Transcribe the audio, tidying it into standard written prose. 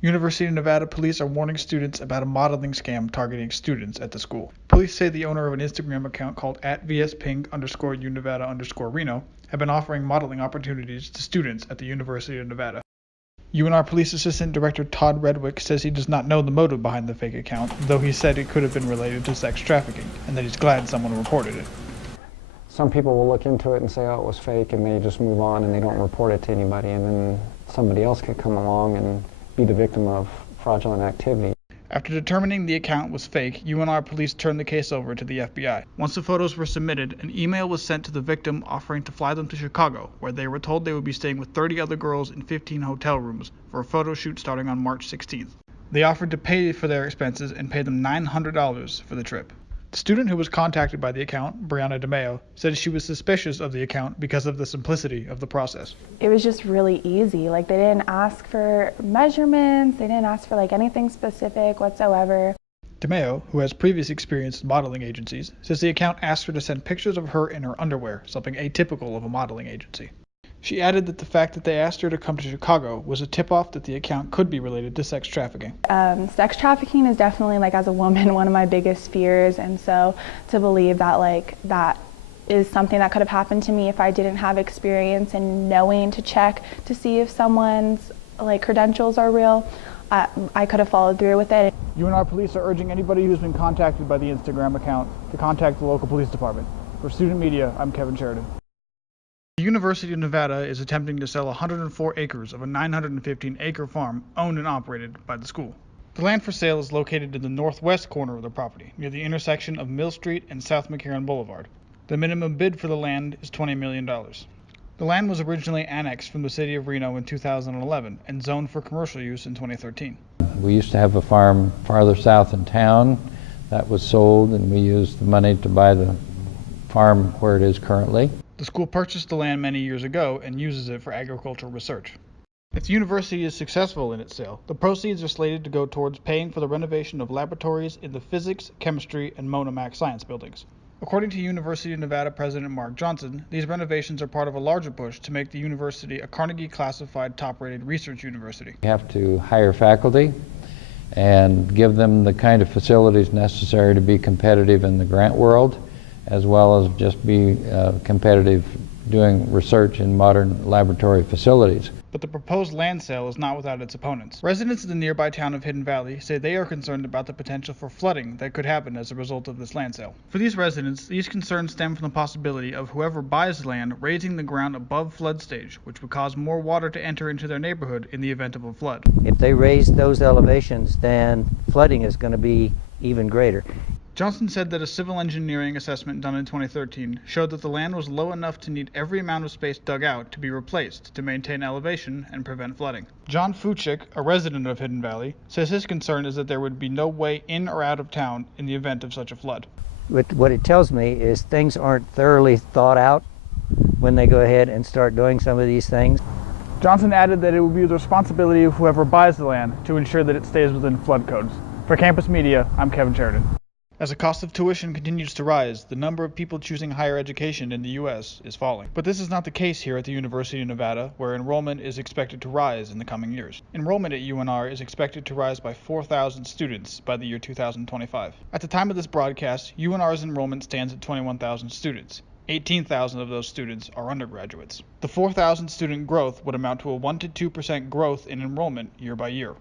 University of Nevada police are warning students about a modeling scam targeting students at the school. Police say the owner of an Instagram account called @vsping_univada_Reno have been offering modeling opportunities to students at the University of Nevada. UNR Police Assistant Director Todd Redwick says he does not know the motive behind the fake account, though he said it could have been related to sex trafficking, and that he's glad someone reported it. Some people will look into it and say, oh, it was fake, and they just move on and they don't report it to anybody, and then somebody else could come along and be the victim of fraudulent activity. After determining the account was fake, UNR police turned the case over to the FBI. Once the photos were submitted, an email was sent to the victim offering to fly them to Chicago, where they were told they would be staying with 30 other girls in 15 hotel rooms for a photo shoot starting on March 16th. They offered to pay for their expenses and pay them $900 for the trip. The student who was contacted by the account, Brianna DeMeo, said she was suspicious of the account because of the simplicity of the process. It was just really easy. Like, they didn't ask for measurements, they didn't ask for like anything specific whatsoever. DeMeo, who has previous experience in modeling agencies, says the account asked her to send pictures of her in her underwear, something atypical of a modeling agency. She added that the fact that they asked her to come to Chicago was a tip-off that the account could be related to sex trafficking. Sex trafficking is definitely, like, as a woman, one of my biggest fears, and so to believe that, like, that is something that could have happened to me if I didn't have experience in knowing to check to see if someone's, like, credentials are real, I could have followed through with it. UNR police are urging anybody who's been contacted by the Instagram account to contact the local police department. For Student Media, I'm Kevin Sheridan. The University of Nevada is attempting to sell 104 acres of a 915-acre farm owned and operated by the school. The land for sale is located in the northwest corner of the property, near the intersection of Mill Street and South McCarran Boulevard. The minimum bid for the land is $20 million. The land was originally annexed from the city of Reno in 2011 and zoned for commercial use in 2013. We used to have a farm farther south in town that was sold, and we used the money to buy the farm where it is currently. The school purchased the land many years ago and uses it for agricultural research. If the university is successful in its sale, the proceeds are slated to go towards paying for the renovation of laboratories in the physics, chemistry, and Mona Mac science buildings. According to University of Nevada President Mark Johnson, these renovations are part of a larger push to make the university a Carnegie-classified top-rated research university. We have to hire faculty and give them the kind of facilities necessary to be competitive in the grant world, as well as just be competitive doing research in modern laboratory facilities. But the proposed land sale is not without its opponents. Residents of the nearby town of Hidden Valley say they are concerned about the potential for flooding that could happen as a result of this land sale. For these residents, these concerns stem from the possibility of whoever buys the land raising the ground above flood stage, which would cause more water to enter into their neighborhood in the event of a flood. If they raise those elevations, then flooding is going to be even greater. Johnson said that a civil engineering assessment done in 2013 showed that the land was low enough to need every amount of space dug out to be replaced to maintain elevation and prevent flooding. John Fuchik, a resident of Hidden Valley, says his concern is that there would be no way in or out of town in the event of such a flood. What it tells me is things aren't thoroughly thought out when they go ahead and start doing some of these things. Johnson added that it would be the responsibility of whoever buys the land to ensure that it stays within flood codes. For Campus Media, I'm Kevin Sheridan. As the cost of tuition continues to rise, the number of people choosing higher education in the U.S. is falling. But this is not the case here at the University of Nevada, where enrollment is expected to rise in the coming years. Enrollment at UNR is expected to rise by 4,000 students by the year 2025. At the time of this broadcast, UNR's enrollment stands at 21,000 students. 18,000 of those students are undergraduates. The 4,000 student growth would amount to a 1 to 2% growth in enrollment year by year.